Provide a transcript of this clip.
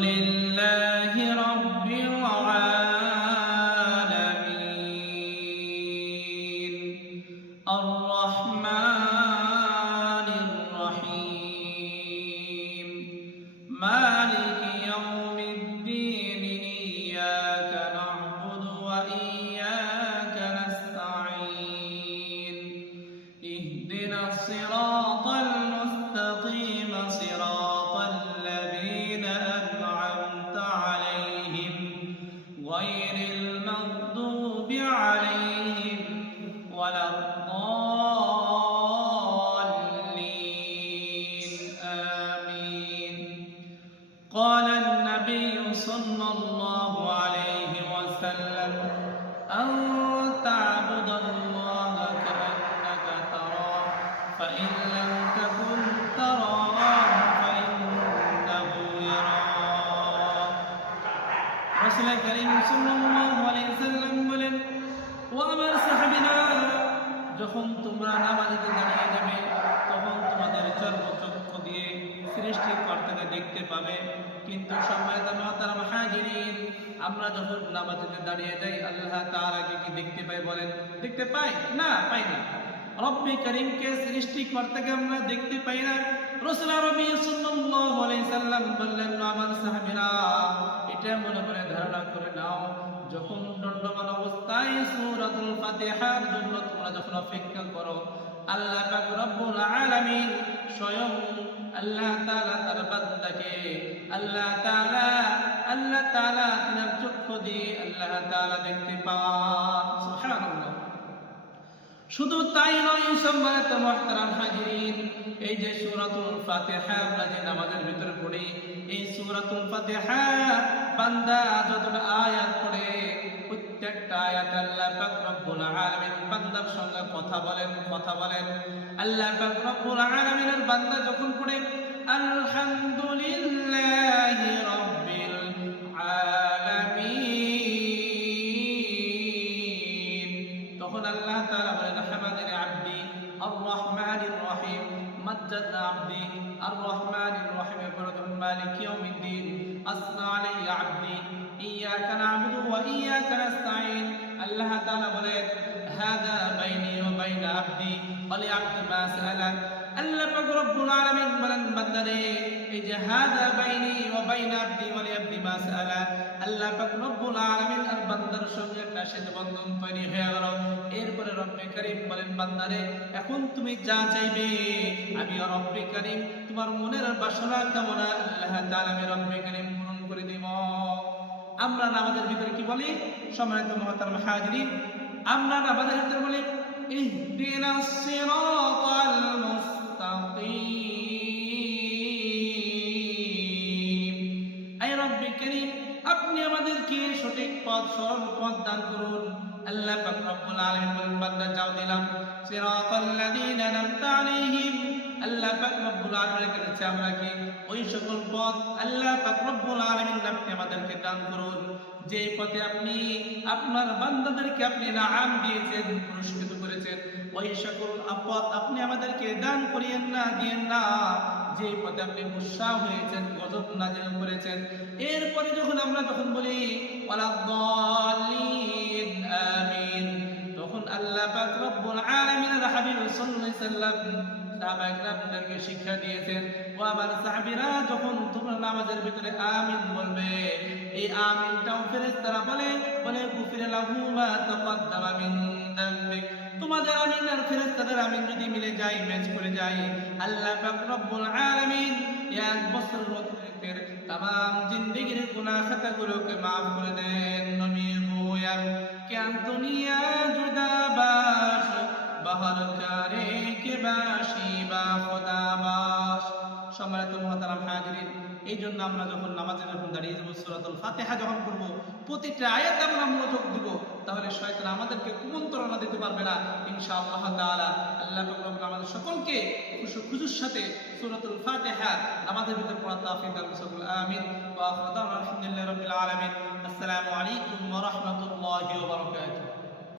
আলহামদুলিল্লাহি রাব্বিল আলামিন আর-রাহমানির রহিম মালিকি ইয়াউমিদ্দিন ইয়্যাকা না'বুদু ওয়া ইয়্যাকা নাস্তাঈন ইহদিনাস সিরাতাল মুস্তাকিম সিরাতাল লাযীনা আন'আমতা আলাইহিম গায়রিল মাগদুবি আলাইহিম ওয়ালাদ-দাল্লিন আমিন قال النبي صلى الله عليه وسلم أن تعبد الله كأنك تراه فإن لم تكن تراه فإنه يراك رسول كريم صلى الله عليه وسلم বলেন ও আমার সাহাবীরা যখন তোমরা নামাজে দাঁড়িয়ে যাবে তখন তোমাদের চর্মচক্ষু দিয়ে সৃষ্টিকর্তাকে দেখতে পাবে কিন্তু সম্মানিত মুহতারাম হাজিরিন আমরা যখন নামাজে দাঁড়িয়ে যাই আল্লাহ তাআলাকে কি দেখতে পাই বলেন দেখতে পাই না পাই না রব্বি করিমকে সৃষ্টিকর্তাকে আমরা দেখতে পাই না রাসূল আরবি সাল্লাল্লাহু আলাইহি সাল্লাম বললেন আমার সাহাবীরা এটা মনে মনে ধারণা করে নাও যখন দণ্ডমান অবস্থায় সূরাতুল ফাতিহার জন্য তোমরা যখন অপেক্ষা করো আল্লাহ পাক রব্বুল আলামিন স্বয়ং আল্লাহ তাআলা তার বান্দাকে আল্লাহ তাআলা তার চক্ষু দিয়ে আল্লাহ তাআলা দেখতে পান সুবহানাল্লাহ শুধু তাই নয় সম্মানিত মুহতারাম হাজিরিন এই যে সূরাতুল ফাতিহা আমরা যে নামাজের ভিতরে পড়ি এই সূরাতুল ফাতিহা বান্দা যতটা আয়াত পড়ে প্রত্যেকটা আয়াতে আল্লাহ পাক রব্বুল আলামিন বান্দার সঙ্গে কথা বলেন আল্লাহ পাক রব্বুল আলামিনের বান্দা যখন পড়ে আলহামদুলিল্লাহি রাব্বিল আলামিন তখন আল্লাহ তাআলা বলেন হামাদানি আবদি আর-রাহমানির রহিম মাজ্জাদনা আবদি আর-রাহমানির রহিম বরদুল মালিক ইয়াউমিদ্দিন আসনা আলাইয়া আবদি ইয়াকা না'বুদু ওয়া ইয়াকা নাস্তাঈন আল্লাহ তাআলা বলেন হাদা বাইনি ওয়া বাইনা আবদি ওয়া লিআবদি মা সাআলা আল্লাহ পাক রব্বুল আলামিন বলেন বান্দারে এই যে হাদা বাইনি ওয়া বাইনা আবদি ওয়া লিআবদি মা সাআলা আল্লাহ পাক রব্বুল আলামিন আর বান্দার সঙ্গে একটা সেতু বন্ধন তৈরি হয়ে গেল এরপরে রব্বে করিম বলেন বান্দারে এখন তুমি যা চাইবে আমি রব্বে করিম তোমার মনের বাসনা কামনা আল্লাহ তাআলা আমি রব্বে করিম পূরণ করে দেব আমরা নামাজের ভিতরে কি বলি সম্মানিত মুহতারাম হাজিরিন আমরা নামাজের ভিতরে বলি ইহদিনাস সিরাতাল মুস্তাকিম আয় রব্বে করিম আপনি আমাদেরকে সঠিক পথ সরল পথ দান করুন আল্লাহ পাক রব্বুল আলামিন বলেন বান্দা যাও দিলাম সিরাতাল লাযীনা আন'আমতা আলাইহিম আল্লাহ পাক রব্বুল আলামিনের কাছে আমরা কি ওই সকল পথ আল্লাহ পাক রব্বুল আলামিন আপনি আমাদেরকে দান করুন যে পথে আপনি আপনার বান্দাদেরকে আপনি নাম দিয়েছেন পুরস্কৃত করেছেন ওই সকল পথ আপনি আমাদেরকে দান করিয়েন না দিয়েন না যে পথে আপনি গুসা হয়েছেন গজব নাযিল করেছেন এরপরে আমরা বলি ওয়ালাদ-দাল্লিন আমিন তখন আল্লাহ পাক রব্বুল আলামিনের হাবিব সাল্লাল্লাহু আলাইহি ওয়াসাল্লাম সাহাবায়ে-কেরামদেরকে শিক্ষা দিয়েছেন ও আমার সাহাবীরা যখন তোমরা নামাজের ভিতরে আমিন বলবে এই আমিনটাও ফেরেশতারা বলে গুফিরা লাহু মা তাকাদ্দামা মিন যামবিক তোমাদের আমিন আর ফেরেশতাদের আমিন যদি মিলে যায় ম্যাচ করে যায় আল্লাহ পাক রব্বুল আলামিন এক বছর মধ্যে तमाम जिंदगीर गुनाह खाताগুলোকে maaf করে দেন নবী হোয়াম কেন দুনিয়া জুদা বাস বাহার কারে কে বাসি বা খোদা বাস সম্মানিত মুহতারাম হাজিরিন এই জন্য আমরা যখন নামাজে দাঁড়িয়ে যাব সূরাতুল ফাতিহা যখন পড়ব প্রতিটা আয়াতে আমরা মনোযোগ দিব তাহলে শয়তান আমাদেরকে কুমন্ত্রণা দিতে পারবে না ইনশাআল্লাহ তাআলা আল্লাহ পাক রব্বুল আলামিন সকলকে খুশুর সাথে সূরাতুল ফাতিহা নামাজের ভিতর পড়া তৌফিক দান করুন আমিন ওয়া আখিরু দাওয়ানা আলহামদুলিল্লাহি রাব্বিল আলামিন আসসালামু আলাইকুম ওয়া রাহমাতুল্লাহি ওয়া বারাকাতুহু